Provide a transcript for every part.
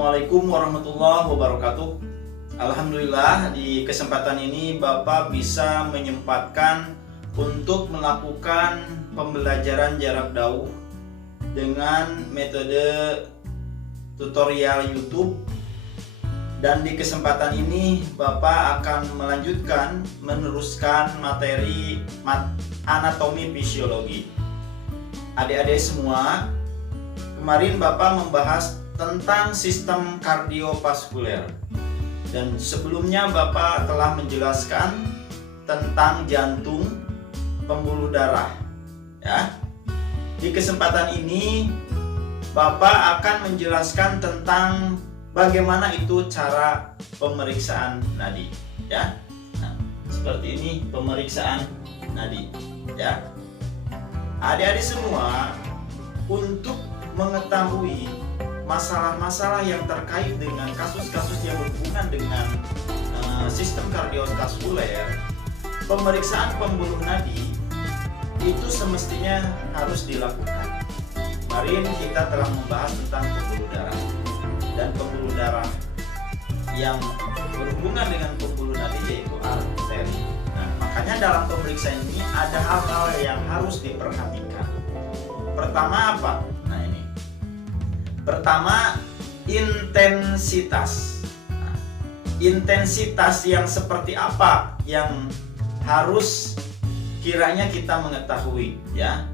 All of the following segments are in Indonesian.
Assalamualaikum warahmatullahi wabarakatuh. Alhamdulillah, di kesempatan ini Bapak bisa menyempatkan untuk melakukan pembelajaran jarak jauh dengan metode tutorial YouTube. Dan di kesempatan ini Bapak akan meneruskan materi anatomi fisiologi. Adik-adik semua, kemarin Bapak membahas tentang sistem kardiovaskuler. Dan sebelumnya Bapak telah menjelaskan tentang jantung, pembuluh darah. Ya. Di kesempatan ini Bapak akan menjelaskan tentang bagaimana itu cara pemeriksaan nadi. Ya. Nah, seperti ini pemeriksaan nadi. Ya. Adik-adik semua, untuk mengetahui masalah-masalah yang terkait dengan kasus-kasus yang berhubungan dengan sistem kardiovaskuler, pemeriksaan pembuluh nadi itu semestinya harus dilakukan. Kemarin kita telah membahas tentang pembuluh darah dan pembuluh darah yang berhubungan dengan pembuluh nadi yaitu arteri. Nah, makanya dalam pemeriksaan ini ada hal-hal yang harus diperhatikan. Pertama apa? Pertama, intensitas. Nah, intensitas yang seperti apa yang harus kiranya kita mengetahui, ya.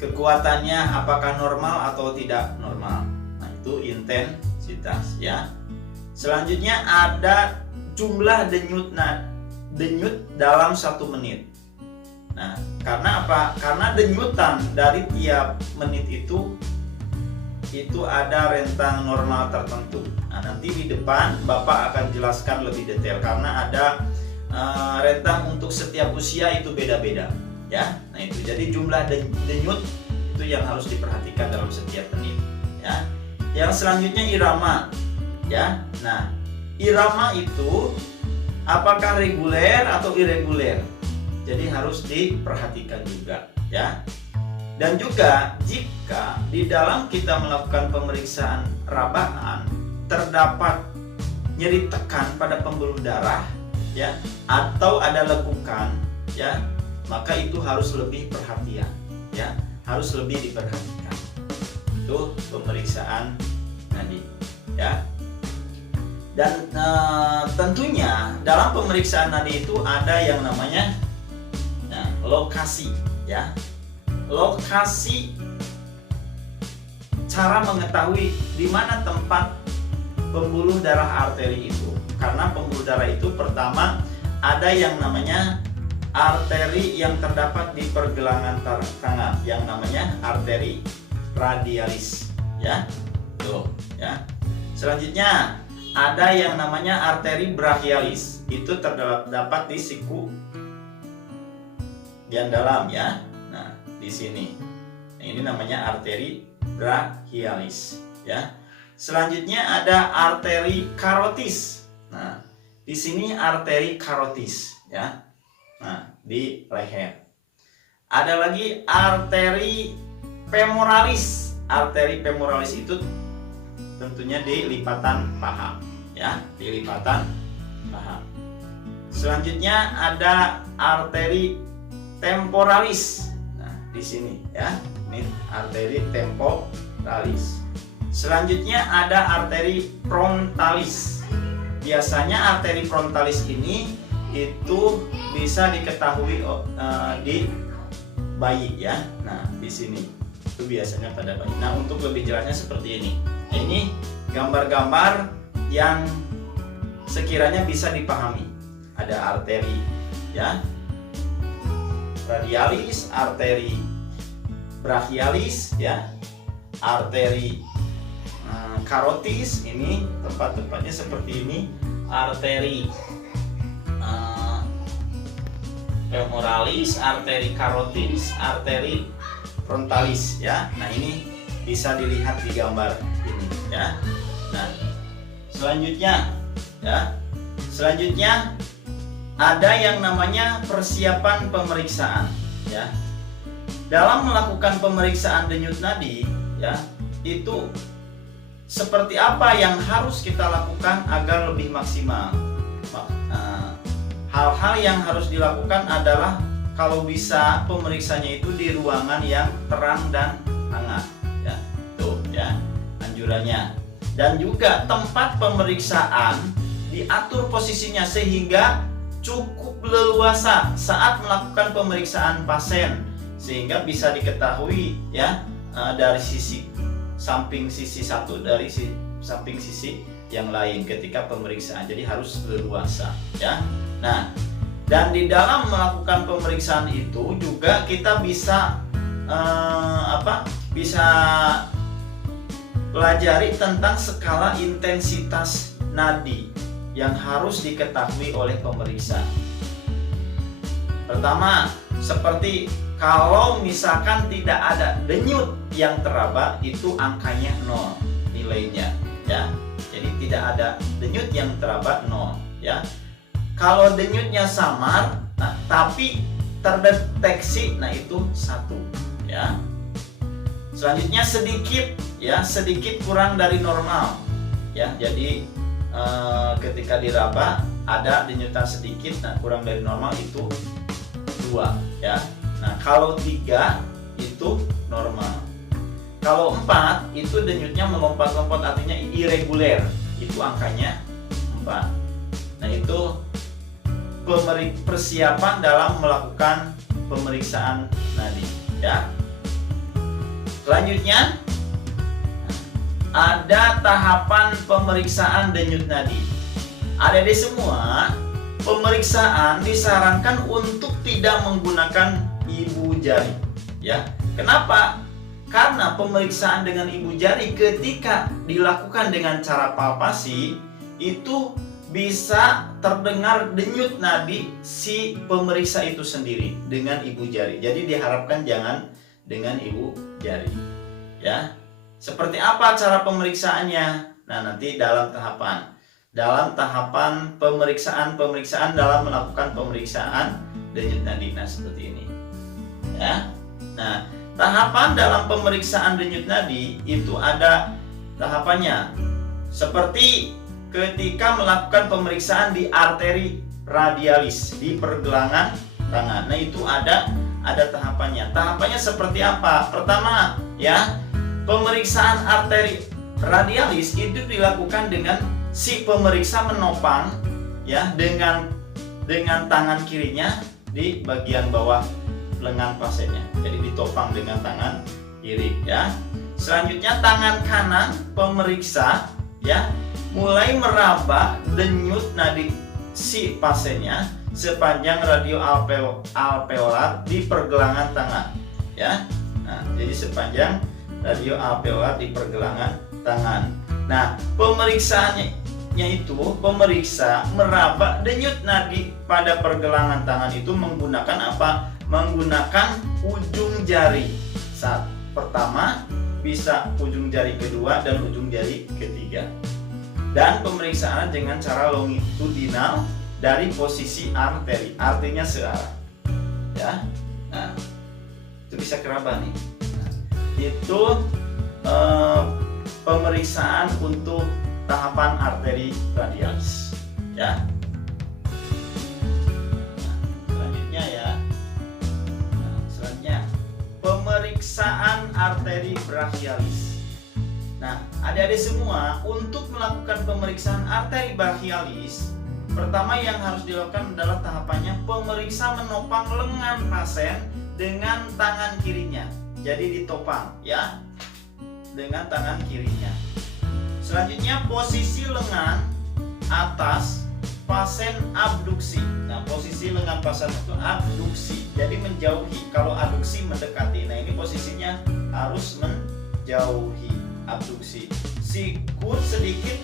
Kekuatannya apakah normal atau tidak normal. Nah, itu intensitas, ya. Selanjutnya ada jumlah denyut dalam 1 menit. Nah, karena apa? Karena denyutan dari tiap menit itu ada rentang normal tertentu. Nah, nanti di depan Bapak akan jelaskan lebih detail karena ada rentang untuk setiap usia itu beda-beda, ya. Nah, itu jadi jumlah denyut itu yang harus diperhatikan dalam setiap menit, ya. Yang selanjutnya irama, ya. Nah, irama itu apakah reguler atau irreguler? Jadi harus diperhatikan juga, ya. Dan juga jika di dalam kita melakukan pemeriksaan rabaan terdapat nyeri tekan pada pembuluh darah, ya, atau ada lekukan, ya, maka itu harus lebih perhatian, ya, harus lebih diperhatikan. Itu pemeriksaan nadi, ya. Dan tentunya dalam pemeriksaan nadi itu ada yang namanya lokasi, ya. Lokasi, cara mengetahui di mana tempat pembuluh darah arteri itu. Karena pembuluh darah itu pertama ada yang namanya arteri yang terdapat di pergelangan tangan yang namanya arteri radialis, ya. Tuh, ya. Selanjutnya ada yang namanya arteri brachialis. Itu terdapat di siku bagian dalam, ya. Di sini. Nah, ini namanya arteri brachialis, ya. Selanjutnya ada arteri karotis. Nah, di sini arteri karotis, ya. Nah, di leher. Ada lagi arteri femoralis. Arteri femoralis itu tentunya di lipatan paha, ya, di lipatan paha. Selanjutnya ada arteri temporalis. Di sini, ya, ini arteri temporalis. Selanjutnya ada arteri frontalis. Biasanya arteri frontalis ini itu bisa diketahui di bayi, ya. Nah, di sini itu biasanya pada bayi. Nah, untuk lebih jelasnya seperti ini. Ini gambar-gambar yang sekiranya bisa dipahami. Ada arteri, ya, radialis, arteri brachialis, ya, arteri karotis. Ini tempat-tempatnya seperti ini. Arteri femoralis, arteri karotis, arteri frontalis, ya. Nah, ini bisa dilihat di gambar ini, ya. Nah, selanjutnya, ya, ada yang namanya persiapan pemeriksaan, ya. Dalam melakukan pemeriksaan denyut nadi, ya, itu seperti apa yang harus kita lakukan agar lebih maksimal? Hal-hal yang harus dilakukan adalah kalau bisa pemeriksanya itu di ruangan yang terang dan hangat, ya. Tuh ya, anjurannya. Dan juga tempat pemeriksaan diatur posisinya sehingga cukup leluasa saat melakukan pemeriksaan pasien, sehingga bisa diketahui ya dari sisi samping sisi satu dari samping sisi yang lain ketika pemeriksaan. Jadi harus leluasa ya. Nah, dan di dalam melakukan pemeriksaan itu juga kita bisa bisa pelajari tentang skala intensitas nadi yang harus diketahui oleh pemeriksa. Pertama, seperti kalau misalkan tidak ada denyut yang teraba, itu angkanya 0 nilainya ya. Jadi tidak ada denyut yang teraba 0 ya. Kalau denyutnya samar tapi terdeteksi, nah itu 1 ya. Selanjutnya sedikit kurang dari normal ya. Jadi ketika diraba ada denyutan sedikit, nah kurang dari normal itu 2 ya. Nah kalau 3 itu normal. Kalau 4 itu denyutnya melompat-lompat, artinya irreguler, itu angkanya 4. Nah itu persiapan dalam melakukan pemeriksaan nadi ya. Selanjutnya ada tahapan pemeriksaan denyut nadi. Adik-adik semua, pemeriksaan disarankan untuk tidak menggunakan ibu jari ya. Kenapa? Karena pemeriksaan dengan ibu jari ketika dilakukan dengan cara palpasi itu bisa terdengar denyut nadi si pemeriksa itu sendiri dengan ibu jari. Jadi diharapkan jangan dengan ibu jari ya. Seperti apa cara pemeriksaannya? Nah, nanti dalam tahapan pemeriksaan dalam melakukan pemeriksaan denyut nadi. Nah, seperti ini ya. Nah, tahapan dalam pemeriksaan denyut nadi itu ada tahapannya. Seperti ketika melakukan pemeriksaan di arteri radialis di pergelangan tangan. Nah, itu ada tahapannya. Tahapannya seperti apa? Pertama, ya, pemeriksaan arteri radialis itu dilakukan dengan si pemeriksa menopang ya dengan tangan kirinya di bagian bawah lengan pasiennya. Jadi ditopang dengan tangan kiri ya. Selanjutnya tangan kanan pemeriksa ya mulai meraba denyut nadi si pasiennya sepanjang radio alveolar di pergelangan tangan ya. Nah, jadi sepanjang radio alveolar di pergelangan tangan. Nah, pemeriksaannya itu pemeriksa meraba denyut nadi pada pergelangan tangan itu menggunakan apa? Menggunakan ujung jari saat pertama, bisa ujung jari kedua dan ujung jari ketiga. Dan pemeriksaan dengan cara longitudinal dari posisi arteri, artinya searah ya. Nah, itu bisa keraba nih. Nah, itu pemeriksaan untuk tahapan arteri radialis ya. Nah, selanjutnya ya. Nah, selanjutnya pemeriksaan arteri brachialis. Nah, adik-adik semua, untuk melakukan pemeriksaan arteri brachialis, pertama yang harus dilakukan adalah tahapannya pemeriksa menopang lengan pasien dengan tangan kirinya. Jadi ditopang ya dengan tangan kirinya. Selanjutnya posisi lengan atas pasien abduksi. Nah, posisi lengan pasien itu abduksi. Jadi menjauhi. Kalau aduksi mendekati. Nah, ini posisinya harus menjauhi. Abduksi. Sikut sedikit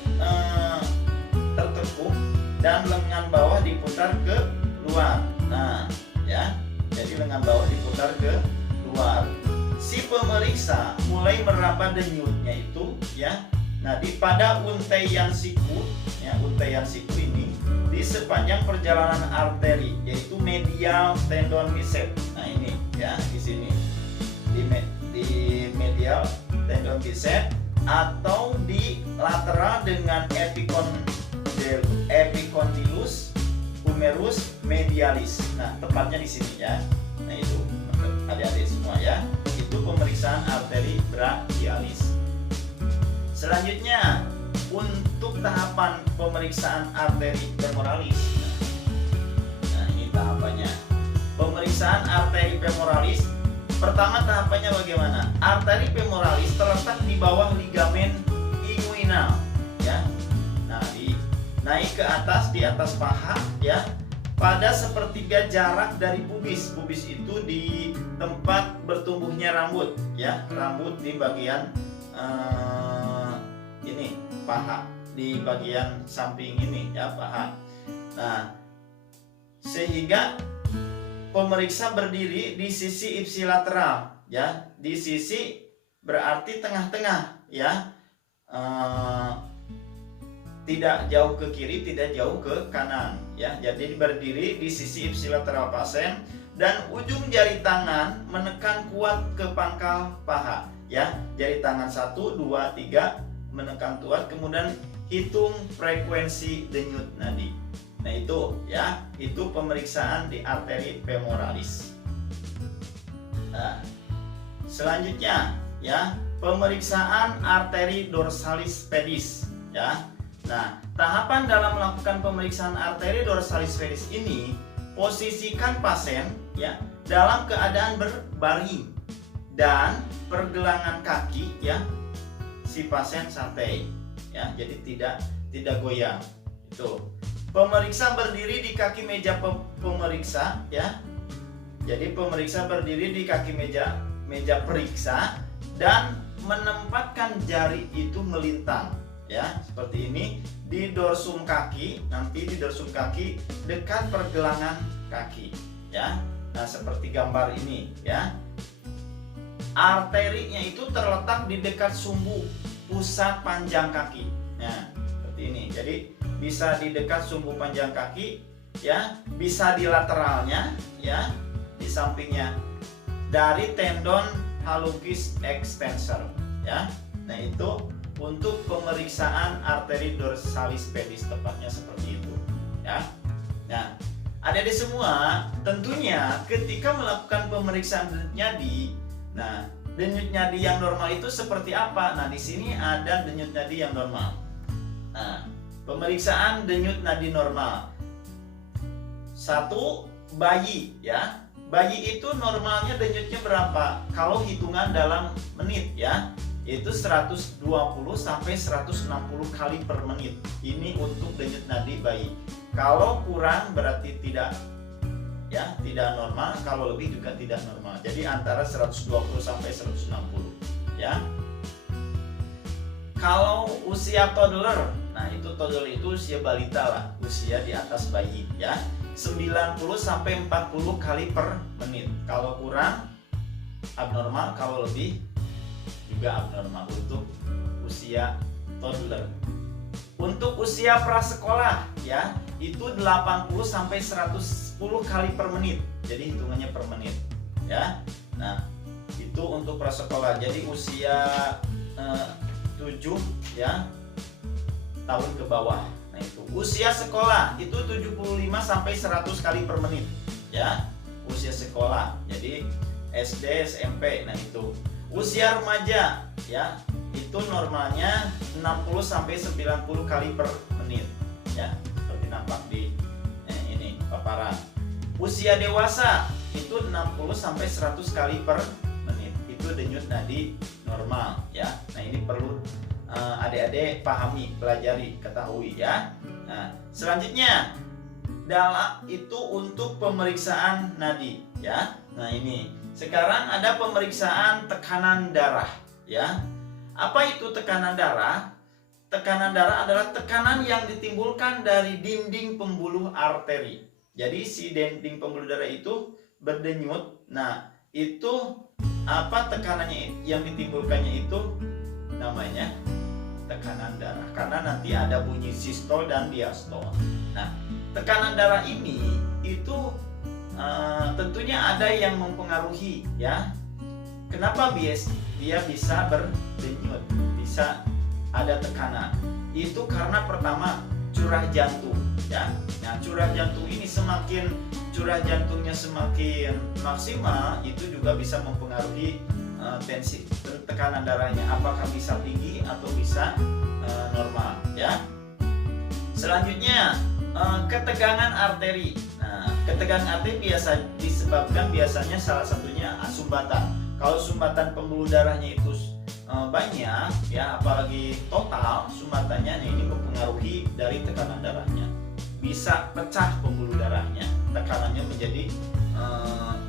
tertekuk dan lengan bawah diputar ke luar. Nah, ya. Jadi lengan bawah diputar ke luar. Si pemeriksa mulai meraba denyutnya itu ya. Nah, pada untaian siku, ya, untaian siku ini di sepanjang perjalanan arteri, yaitu medial tendon bicep. Nah, ini ya di sini di medial tendon bicep atau di lateral dengan epicondylus humerus medialis. Nah, tepatnya di sini ya. Nah, itu adik-adik semua ya. Itu pemeriksaan arteri brachialis. Selanjutnya, untuk tahapan pemeriksaan arteri femoralis. Nah, ini tahapannya. Pemeriksaan arteri femoralis. Pertama tahapannya bagaimana? Arteri femoralis terletak di bawah ligamen inguinal, ya. Nah, naik ke atas di atas paha, ya. Pada sepertiga jarak dari pubis. Pubis itu di tempat bertumbuhnya rambut, ya. Rambut di bagian ini paha, di bagian samping ini ya paha. Nah, sehingga pemeriksa berdiri di sisi ipsilateral ya, di sisi berarti tengah-tengah ya, tidak jauh ke kiri, tidak jauh ke kanan ya. Jadi berdiri di sisi ipsilateral pasien dan ujung jari tangan menekan kuat ke pangkal paha ya. Jari tangan 1, 2, 3 menekan kuat, kemudian hitung frekuensi denyut nadi. Nah, itu ya, itu pemeriksaan di arteri femoralis. Nah, selanjutnya ya, pemeriksaan arteri dorsalis pedis ya. Nah, tahapan dalam melakukan pemeriksaan arteri dorsalis pedis ini, posisikan pasien ya dalam keadaan berbaring dan pergelangan kaki ya si pasien santai ya, jadi tidak goyang. Itu pemeriksa berdiri di kaki meja pemeriksa ya. Jadi pemeriksa berdiri di kaki meja periksa dan menempatkan jari itu melintang ya, seperti ini di dorsum kaki. Nanti di dorsum kaki dekat pergelangan kaki ya. Nah, seperti gambar ini ya. Arterinya itu terletak di dekat sumbu pusat panjang kaki. Nah, seperti ini. Jadi bisa di dekat sumbu panjang kaki ya, bisa di lateralnya ya, di sampingnya dari tendon hallucis extensor ya. Nah, itu untuk pemeriksaan arteri dorsalis pedis, tepatnya seperti itu ya. Nah, adik-adik semua, tentunya ketika melakukan pemeriksaan denyut nadi, nah, denyut nadi yang normal itu seperti apa? Nah, di sini ada denyut nadi yang normal. Nah, pemeriksaan denyut nadi normal. 1, bayi ya. Bayi itu normalnya denyutnya berapa? Kalau hitungan dalam menit ya, itu 120 sampai 160 kali per menit. Ini untuk denyut nadi bayi. Kalau kurang berarti tidak ya, tidak normal. Kalau lebih juga tidak normal. Jadi antara 120 sampai 160 ya. Kalau usia toddler, nah itu toddler itu usia balita lah, usia di atas bayi ya. 90 sampai 40 kali per menit. Kalau kurang abnormal, kalau lebih juga abnormal untuk usia toddler. Untuk usia prasekolah ya, itu 80 sampai 110 kali per menit. Jadi hitungannya per menit ya. Nah, itu untuk prasekolah. Jadi usia 7 ya tahun ke bawah. Nah, itu usia sekolah itu 75 sampai 100 kali per menit ya. Usia sekolah. Jadi SD, SMP. Nah, itu usia remaja ya, itu normalnya 60 sampai 90 kali per menit ya, seperti nampak di ini paparan. Usia dewasa itu 60 sampai 100 kali per menit. Itu denyut nadi normal ya. Nah, ini perlu adik-adik pahami, pelajari, ketahui ya. Nah, selanjutnya dalam itu untuk pemeriksaan nadi ya. Nah, ini sekarang ada pemeriksaan tekanan darah ya. Apa itu tekanan darah? Tekanan darah adalah tekanan yang ditimbulkan dari dinding pembuluh arteri. Jadi si dinding pembuluh darah itu berdenyut. Nah, itu apa tekanannya yang ditimbulkannya itu namanya tekanan darah. Karena nanti ada bunyi sistol dan diastol. Nah, tekanan darah ini itu tentunya ada yang mempengaruhi ya. Kenapa dia bisa berdenyut? bisa ada tekanan. Itu karena pertama curah jantung, ya. Nah, curah jantung ini semakin curah jantungnya semakin maksimal, itu juga bisa mempengaruhi tensi tekanan darahnya, apakah bisa tinggi atau bisa normal, ya. Selanjutnya ketegangan arteri. Nah, ketegangan arteri biasa disebabkan biasanya salah satunya sumbatan. Kalau sumbatan pembuluh darahnya itu banyak, ya, apalagi total sumbatannya, ini mempengaruhi dari tekanan darahnya. Bisa pecah pembuluh darahnya, tekanannya menjadi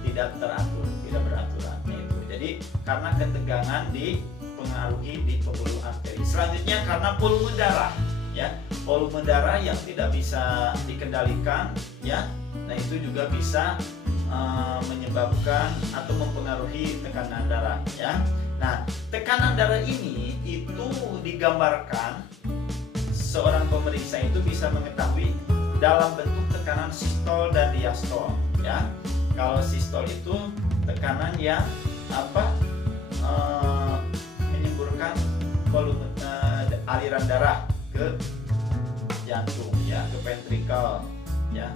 tidak teratur, tidak beraturan. Itu jadi karena ketegangan dipengaruhi di pembuluh arteri. Selanjutnya karena volume darah, ya, volume darah yang tidak bisa dikendalikan, ya. Nah, itu juga bisa menyebabkan atau mempengaruhi tekanan darah, ya. Nah, tekanan darah ini itu digambarkan seorang pemeriksa itu bisa mengetahui dalam bentuk tekanan sistol dan diastol, ya. Kalau sistol itu tekanan yang menyemburkan volume aliran darah ke jantung, ya, ke ventricle, ya,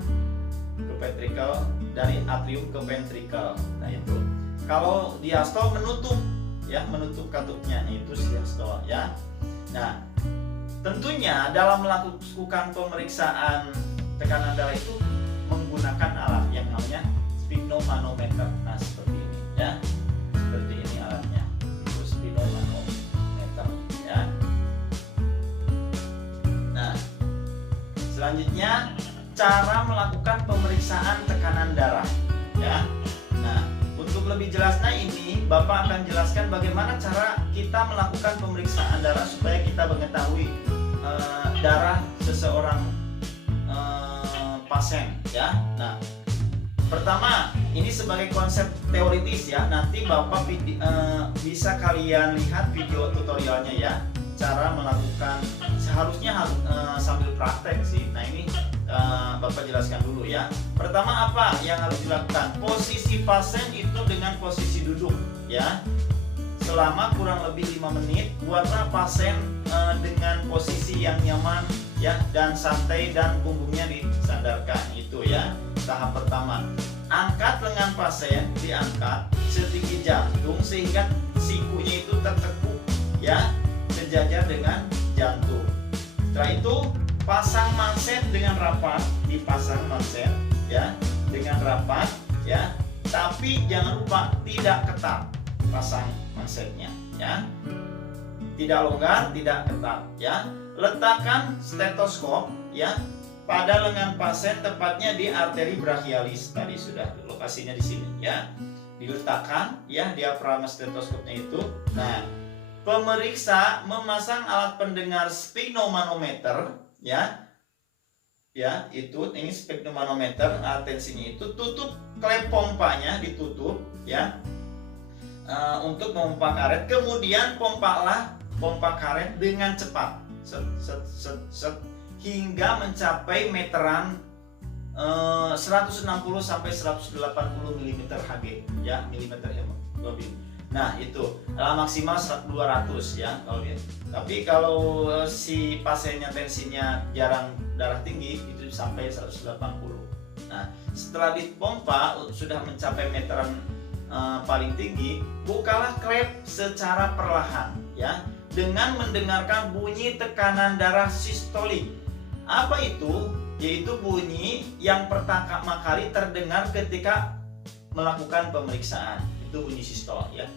ke ventricle, dari atrium ke ventricle. Nah, itu. Kalau diastol menutup, ya, menutup katupnya, itu diastol, ya. Nah, tentunya dalam melakukan pemeriksaan tekanan darah itu menggunakan alat yang namanya sphygmomanometer. Nah, seperti ini, ya, seperti ini alatnya, itu sphygmomanometer, ya. Nah, selanjutnya cara melakukan pemeriksaan tekanan darah, ya. Nah, untuk lebih jelasnya ini Bapak akan jelaskan bagaimana cara kita melakukan pemeriksaan darah supaya kita mengetahui darah seseorang pasien, ya. Nah, pertama ini sebagai konsep teoritis, ya. Nanti Bapak bisa kalian lihat video tutorialnya, ya. Cara melakukan seharusnya sambil praktek sih. Nah, ini Bapak jelaskan dulu, ya. Pertama apa yang harus dilakukan? Posisi pasien itu dengan posisi duduk, ya. Selama kurang lebih 5 menit, buatlah pasien dengan posisi yang nyaman, ya, dan santai, dan punggungnya disandarkan, itu, ya. Tahap pertama. Angkat lengan pasien, diangkat setinggi jantung sehingga sikunya itu tertekuk, ya, sejajar dengan jantung. Setelah itu pasang manset dengan rapat, dipasang manset, ya, dengan rapat, ya, tapi jangan lupa tidak ketat pasang mansetnya, ya, tidak longgar, tidak ketat, ya. Letakkan stetoskop, ya, pada lengan pasien, tepatnya di arteri brachialis. Tadi sudah lokasinya di sini, ya, diletakkan, ya, diafragma stetoskopnya itu. Nah, pemeriksa memasang alat pendengar sphygmomanometer, ya, ya, itu ini sphygmomanometer, alat tensinya itu, tutup klep pompanya, ditutup, ya, untuk memompa karet. Kemudian pompalah pompa karet dengan cepat, set, set, set, set, hingga mencapai meteran 160 sampai 180 mm Hg, ya, milimeter hemoglobin. Nah, itu maksimal 200, ya, kalau dia. Tapi kalau si pasiennya tensinya jarang darah tinggi, itu sampai 180. Nah, setelah dipompa sudah mencapai meteran paling tinggi, bukalah klep secara perlahan, ya, dengan mendengarkan bunyi tekanan darah sistolik. Apa itu? Yaitu bunyi yang pertama kali terdengar ketika melakukan pemeriksaan. Itu bunyi sistol, ya.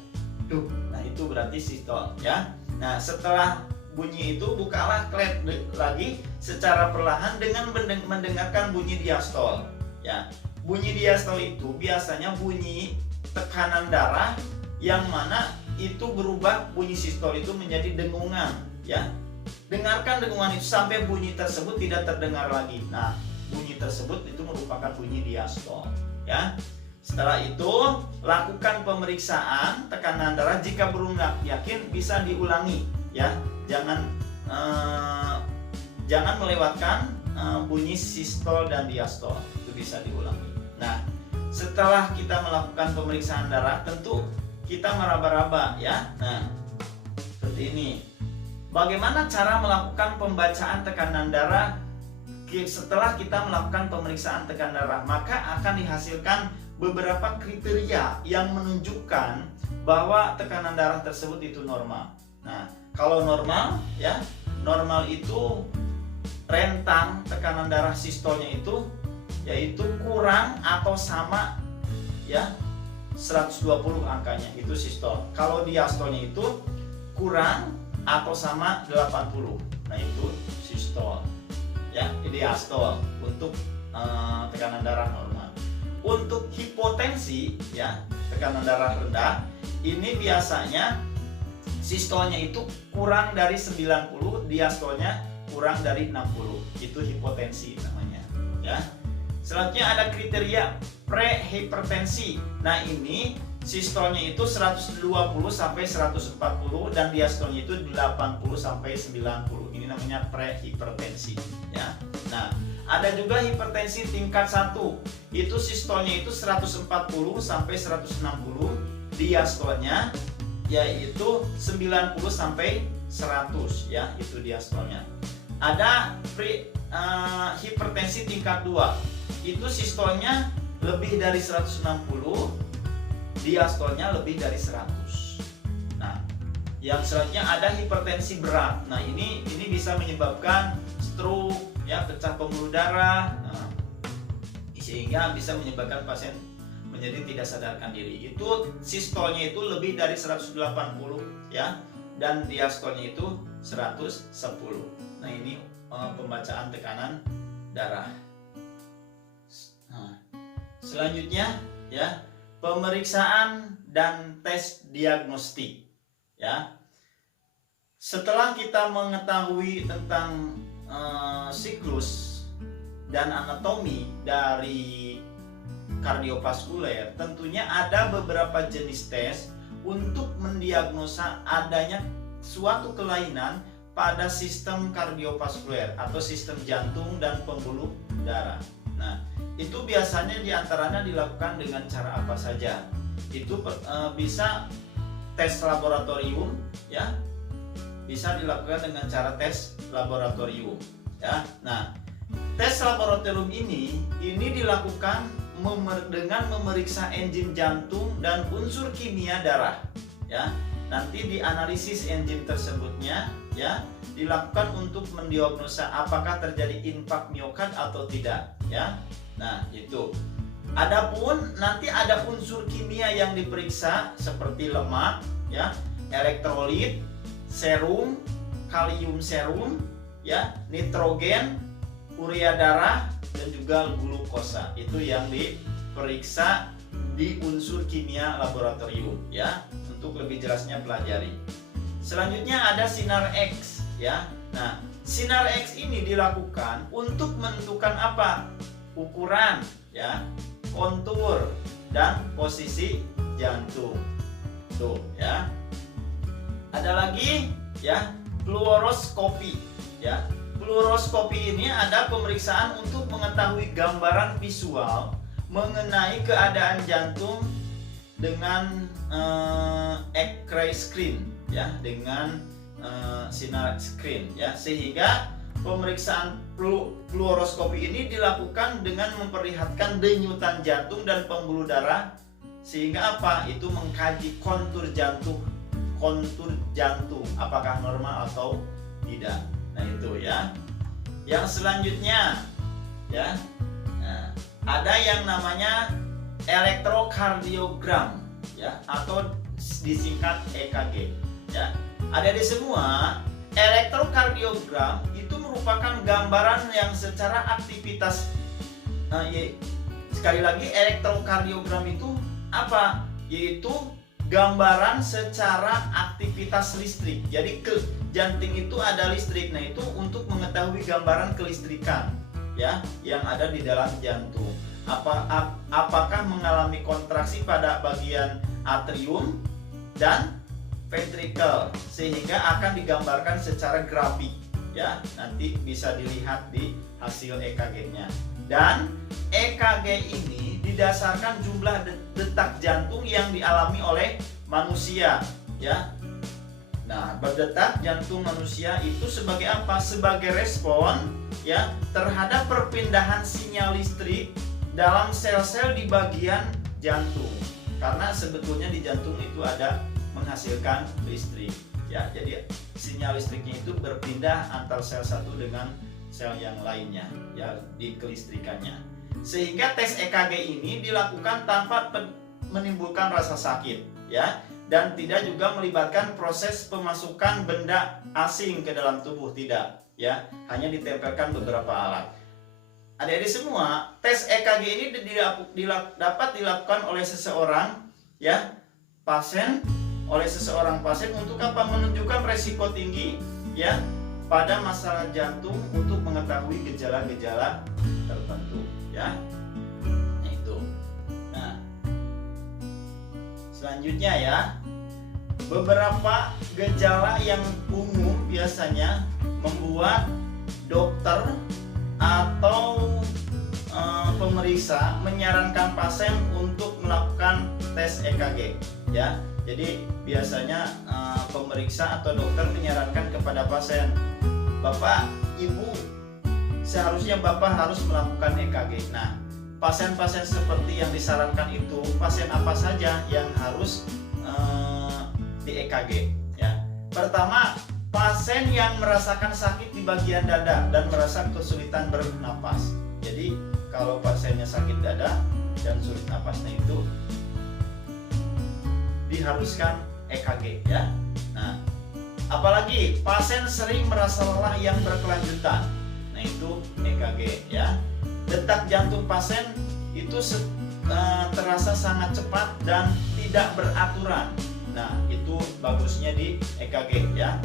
Duh, nah itu berarti sistol, ya. Nah, setelah bunyi itu bukalah klep lagi secara perlahan dengan mendengarkan bunyi diastol, ya. Bunyi diastol itu biasanya bunyi tekanan darah yang mana itu berubah bunyi sistol itu menjadi dengungan, ya. Dengarkan dengungan itu sampai bunyi tersebut tidak terdengar lagi. Nah, bunyi tersebut itu merupakan bunyi diastol, ya. Setelah itu lakukan pemeriksaan tekanan darah. Jika belum yakin bisa diulangi, ya. Jangan melewatkan bunyi sistol dan diastol, itu bisa diulangi. Nah, setelah kita melakukan pemeriksaan darah, tentu kita meraba-raba, ya. Nah, seperti ini. bagaimana cara melakukan pembacaan tekanan darah setelah kita melakukan pemeriksaan tekanan darah? Maka akan dihasilkan beberapa kriteria yang menunjukkan bahwa tekanan darah tersebut itu normal. Nah, kalau normal ya, normal itu rentang tekanan darah sistolnya itu yaitu kurang atau sama ya 120 angkanya, itu sistol. Kalau diastolnya itu kurang atau sama 80. Nah, itu sistol. Ya, diastol untuk tekanan darah normal. Untuk hipotensi ya, tekanan darah rendah, ini biasanya sistolnya itu kurang dari 90, diastolnya kurang dari 60. Itu hipotensi namanya, ya. Selanjutnya ada kriteria prehipertensi. Nah, ini sistolnya itu 120 sampai 140 dan diastolnya itu 80 sampai 90. Ini namanya prehipertensi, ya. Nah, ada juga hipertensi tingkat 1. Itu sistolnya itu 140 sampai 160, diastolnya yaitu 90 sampai 100, ya, itu diastolnya. Ada hipertensi tingkat 2. Itu sistolnya lebih dari 160, diastolnya lebih dari 100. Nah, yang selanjutnya ada hipertensi berat. Nah, ini bisa menyebabkan stroke, ya, pecah pembuluh darah, sehingga bisa menyebabkan pasien menjadi tidak sadarkan diri. Itu sistolnya itu lebih dari 180, ya, dan diastolnya itu 110. Nah, ini pembacaan tekanan darah. Nah, selanjutnya ya, pemeriksaan dan tes diagnostik, ya. Setelah kita mengetahui tentang siklus dan anatomi dari kardiovaskuler, tentunya ada beberapa jenis tes untuk mendiagnosa adanya suatu kelainan pada sistem kardiovaskuler atau sistem jantung dan pembuluh darah. Nah, itu biasanya diantaranya dilakukan dengan cara apa saja? Itu bisa tes laboratorium, ya, bisa dilakukan dengan cara tes laboratorium, ya. Nah, tes laboratorium ini dilakukan dengan memeriksa enzim jantung dan unsur kimia darah, ya. Nanti dianalisis enzim tersebutnya, ya, dilakukan untuk mendiagnosa apakah terjadi infark miokard atau tidak, ya. Nah, itu. Adapun nanti ada unsur kimia yang diperiksa seperti lemak, ya, elektrolit, serum, kalium serum, ya, nitrogen, urea darah, dan juga glukosa. Itu yang diperiksa di unsur kimia laboratorium, ya. Untuk lebih jelasnya pelajari. Selanjutnya ada sinar X, ya. Nah, sinar X ini dilakukan untuk menentukan apa? Ukuran, ya, kontur dan posisi jantung. Tuh, ya. Ada lagi, ya, fluoroskopi, ya. Fluoroskopi ini ada pemeriksaan untuk mengetahui gambaran visual mengenai keadaan jantung dengan X-ray screen, ya, dengan sinar screen, ya, sehingga pemeriksaan fluoroskopi ini dilakukan dengan memperlihatkan denyutan jantung dan pembuluh darah, sehingga apa? Itu mengkaji kontur jantung apakah normal atau tidak. Nah, itu, ya. Yang selanjutnya, ya, nah, ada yang namanya elektrokardiogram, ya, atau disingkat EKG, ya. Ada di semua. Elektrokardiogram itu merupakan gambaran yang secara aktivitas, sekali lagi, elektrokardiogram itu apa? Yaitu gambaran secara aktivitas listrik. Jadi ke jantung itu ada listrik. Nah, itu untuk mengetahui gambaran kelistrikan, ya, yang ada di dalam jantung. Apakah mengalami kontraksi pada bagian atrium dan ventricle, sehingga akan digambarkan secara grafik, ya. Nanti bisa dilihat di hasil EKG-nya. Dan EKG ini didasarkan jumlah detak jantung yang dialami oleh manusia, ya. Nah, berdetak jantung manusia itu sebagai apa? Sebagai respon ya terhadap perpindahan sinyal listrik dalam sel-sel di bagian jantung. Karena sebetulnya di jantung itu ada menghasilkan listrik ya. Jadi sinyal listriknya itu berpindah antar sel satu dengan sel yang lainnya ya di kelistrikannya. Sehingga tes EKG ini dilakukan tanpa menimbulkan rasa sakit ya, dan tidak juga melibatkan proses pemasukan benda asing ke dalam tubuh, tidak ya, hanya ditempelkan beberapa alat. Adik-adik semua, tes EKG ini dapat dilakukan oleh seseorang ya, oleh seseorang pasien untuk apa? Menunjukkan resiko tinggi ya pada masalah jantung untuk mengetahui gejala-gejala tertentu ya. Selanjutnya ya, beberapa gejala yang umum biasanya membuat dokter atau pemeriksa menyarankan pasien untuk melakukan tes EKG ya. Jadi biasanya pemeriksa atau dokter menyarankan kepada pasien, Bapak, Ibu, seharusnya Bapak harus melakukan EKG. Nah, pasien-pasien seperti yang disarankan itu, pasien apa saja yang harus di EKG ya. Pertama, pasien yang merasakan sakit di bagian dada dan merasa kesulitan bernapas. Jadi kalau pasiennya sakit dada dan sulit napasnya itu diharuskan EKG ya. Nah, apalagi pasien sering merasa lelah yang berkelanjutan. Nah, itu EKG ya. Detak jantung pasien itu terasa sangat cepat dan tidak beraturan. Nah, itu bagusnya di EKG ya.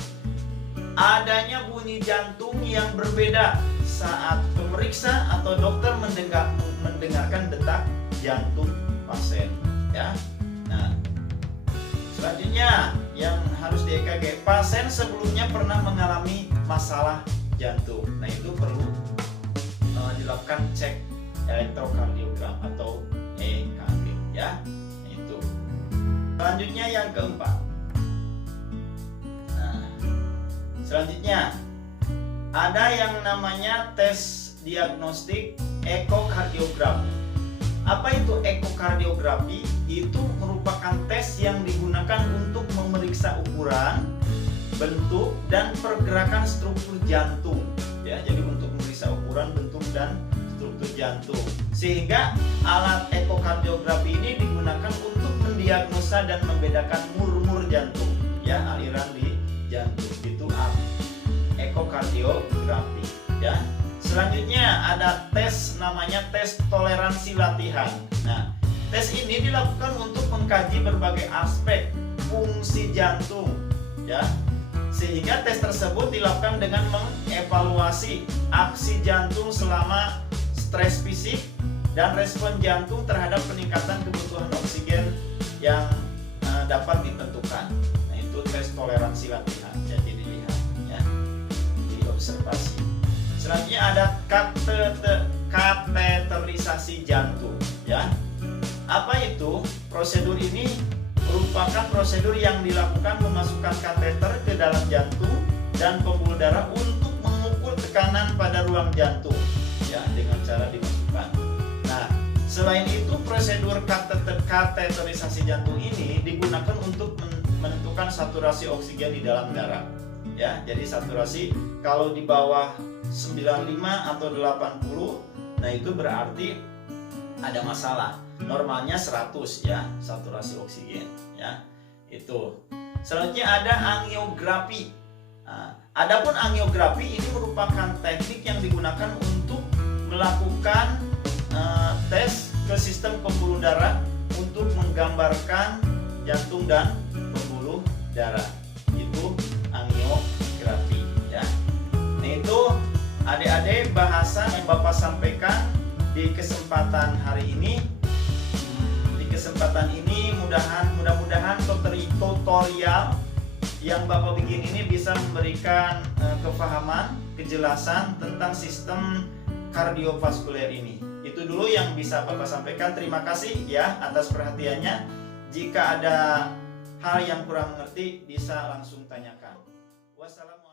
Adanya bunyi jantung yang berbeda saat pemeriksa atau dokter mendengarkan detak jantung pasien ya. Nah, selanjutnya yang harus di EKG, pasien sebelumnya pernah mengalami masalah jantung. Nah, itu perlu dilakukan cek elektrokardiogram atau EKG ya. Itu. Selanjutnya yang keempat. Nah, selanjutnya ada yang namanya tes diagnostik ekokardiografi. Apa itu ekokardiografi? Itu merupakan tes yang digunakan untuk memeriksa ukuran, bentuk, dan pergerakan struktur jantung ya. Jadi untuk memeriksa ukuran, bentuk, dan struktur jantung. Sehingga alat ekokardiografi ini digunakan untuk mendiagnosa dan membedakan mur-mur jantung ya, aliran di jantung. Itu ekokardiografi ya. Selanjutnya ada tes namanya tes toleransi latihan. Nah, tes ini dilakukan untuk mengkaji berbagai aspek fungsi jantung ya. Sehingga tes tersebut dilakukan dengan mengevaluasi aksi jantung selama stres fisik dan respon jantung terhadap peningkatan kebutuhan oksigen yang dapat ditentukan. Nah, itu tes toleransi latihan. Jadi dilihat ya, diobservasi. Selanjutnya ada kateterisasi jantung ya. Apa itu? Prosedur ini merupakan prosedur yang dilakukan memasukkan kateter ke dalam jantung dan pembuluh darah untuk mengukur tekanan pada ruang jantung ya, dengan cara dimasukkan. Nah, selain itu prosedur kateterisasi jantung ini digunakan untuk menentukan saturasi oksigen di dalam darah ya. Jadi saturasi kalau di bawah 95 atau 80, nah itu berarti ada masalah. Normalnya 100 ya, saturasi oksigen ya. Itu. Selanjutnya ada angiografi. Nah, adapun angiografi ini merupakan teknik yang digunakan untuk melakukan tes ke sistem pembuluh darah untuk menggambarkan jantung dan pembuluh darah. Itu angiografi ya. Nah, itu adik-adik bahasan yang Bapak sampaikan di kesempatan hari ini. Kesempatan ini mudah-mudahan tutorial yang Bapak bikin ini bisa memberikan kefahaman, kejelasan tentang sistem kardiovaskuler ini. Itu dulu yang bisa Bapak sampaikan. Terima kasih ya atas perhatiannya. Jika ada hal yang kurang mengerti bisa langsung tanyakan. Wassalamualaikum.